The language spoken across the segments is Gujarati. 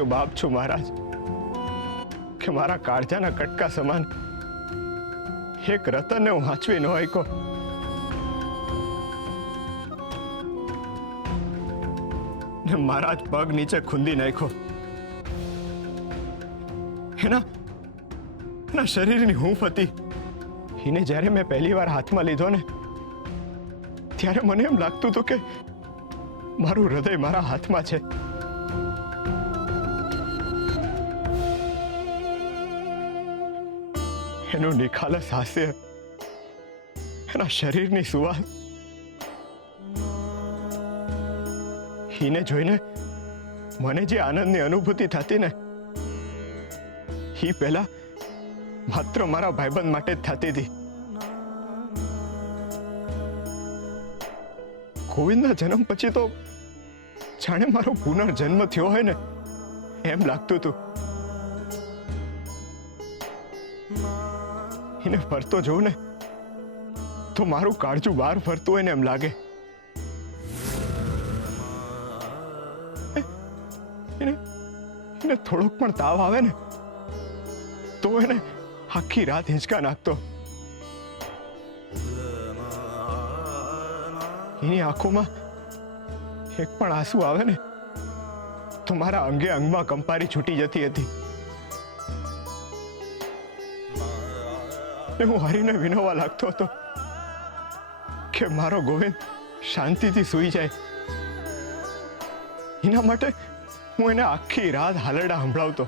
અભાગ્યો બાપ છું મહારાજ કે મારા કાળજાના કટકા સમાન એક રતનને હું વાંચવી ન શક્યો. ને મારા જ પગ નીચે ખૂંદી નાખ્યો. એના શરીરની હૂંફ હતી. એને જ્યારે મેં પહેલી વાર હાથમાં લીધો ને ત્યારે મને એમ લાગતું હતું કે મારું હૃદય મારા હાથમાં છે. એનું નિખાલસ હાસ્ય, એના શરીરની સુવાસ, એને જોઈને મને જે આનંદની અનુભૂતિ થતી ને એ પહેલા માત્ર મારા ભાઈબંધ માટે જ થતી હતી. ગોવિંદના જન્મ પછી તો જાણે મારો પુનર્જન્મ થયો હોય ને એમ લાગતું હતું. એને ફરતો જોઉં ને તો મારું કાળજું બહાર ફરતું હોય ને એમ લાગે. એને થોડોક પણ તાવ આવે ને તો એને આખી રાત હિંચકા નાખતો. એની આંખોમાં એક પણ આંસુ આવે ને તો મારા અંગે અંગમાં કંપારી છૂટી જતી હતી. હું હરીને વિનવવા લાગતો હતો કે મારો ગોવિંદ શાંતિથી સૂઈ જાય. એના માટે હું એને આખી રાત હાલરડા સંભળાવતો.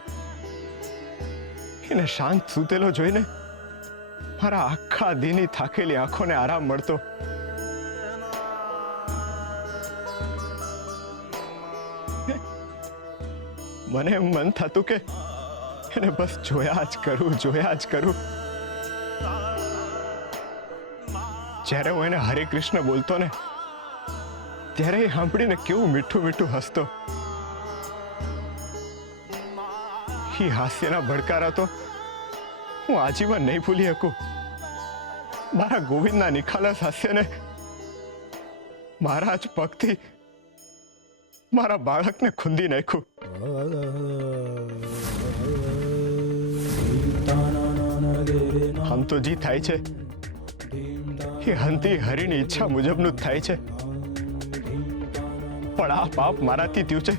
એને શાંત સૂતેલો જોઈને મારા આખા દીની થાકેલી આંખોને આરામ મળતો. મને એમ મન થતું કે એને બસ જોયા જ કરું. જ્યારે હું એને હરે કૃષ્ણ બોલતો ને ત્યારે એ સાંભળીને કેવું મીઠું મીઠું હસતો. એ હાસ્યના ભડકારા તો હું આજીવન નહીં ભૂલી શકું. મારા ગોવિંદના નિખાલસ હાસ્યને મારા જ પગથી મારા બાળકને ખૂંદી નાખ્યું. આમ તો જી થાય છે એ હંતી હરીની ઈચ્છા મુજબનું જ થાય છે. પણ આ પાપ મારાથી થયું છે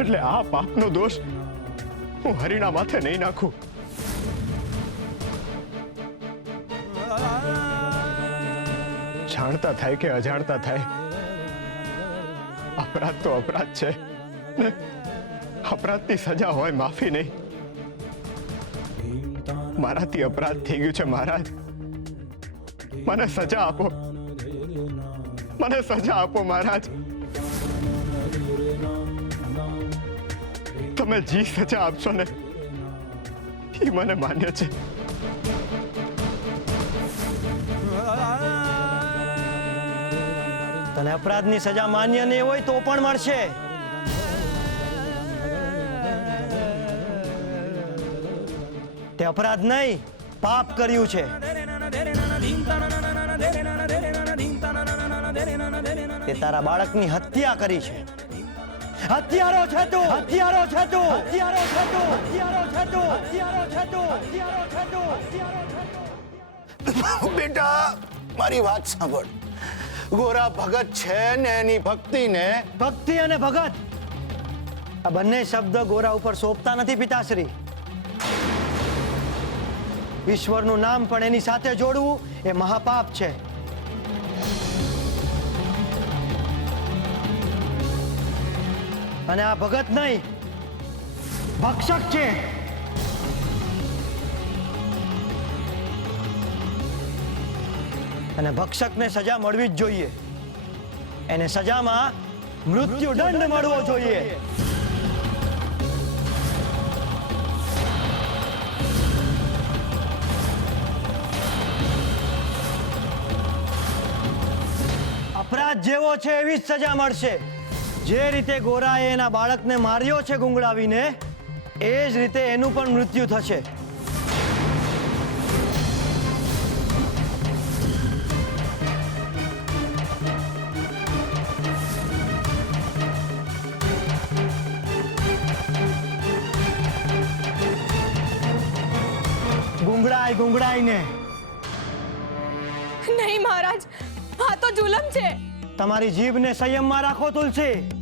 એટલે આ પાપનો દોષ હું હરીના માથે નહીં નાખું. જાણતા થાય કે અજાણતા થાય, અપરાધ તો અપરાધ છે ને અપરાધની સજા હોય માફી નહીં. મારાથી અપરાધ થઈ ગયું છે મહારાજ. મને સજા આપો, મને સજા આપો મહારાજ. તમે જી સજા આપશો ને એ મને માન્ય છે. તને અપરાધની સજા માન્ય નહીં હોય તો પણ મળશે. તે અપરાધ નહીં પાપ કર્યું છે. તે તારા બાળકની હત્યા કરી છે. હત્યારો છે તું, હત્યારો છે તું, હત્યારો છે તું, હત્યારો છે તું, હત્યારો છે તું, હત્યારો છે તું, હત્યારો છે તું. બેટા મારી વાત સાંભળ. ગોરા ભગત છે ને એની ભક્તિને ભક્તિ અને ભગત આ બંને શબ્દ ગોરા ઉપર સોંપતા નથી પિતાશ્રી. ઈશ્વરનું નામ પણ એની સાથે જોડવું એ મહાપાપ છે. અને આ ભગત નહીં ભક્ષક છે. અને ભક્ષકને સજા મળવી જ જોઈએ. એને સજામાં મૃત્યુદંડ મળવો જોઈએ. અપરાધ જેવો છે એવી જ સજા મળશે. જે રીતે ગોરાએ એના બાળકને માર્યો છે ગુંગળાવીને એ જ રીતે એનું પણ મૃત્યુ થશે. ગુંગળાઈને નહીં મહારાજ, આ તો જુલમ છે. તમારી જીભને સંયમમાં રાખો તુલસી.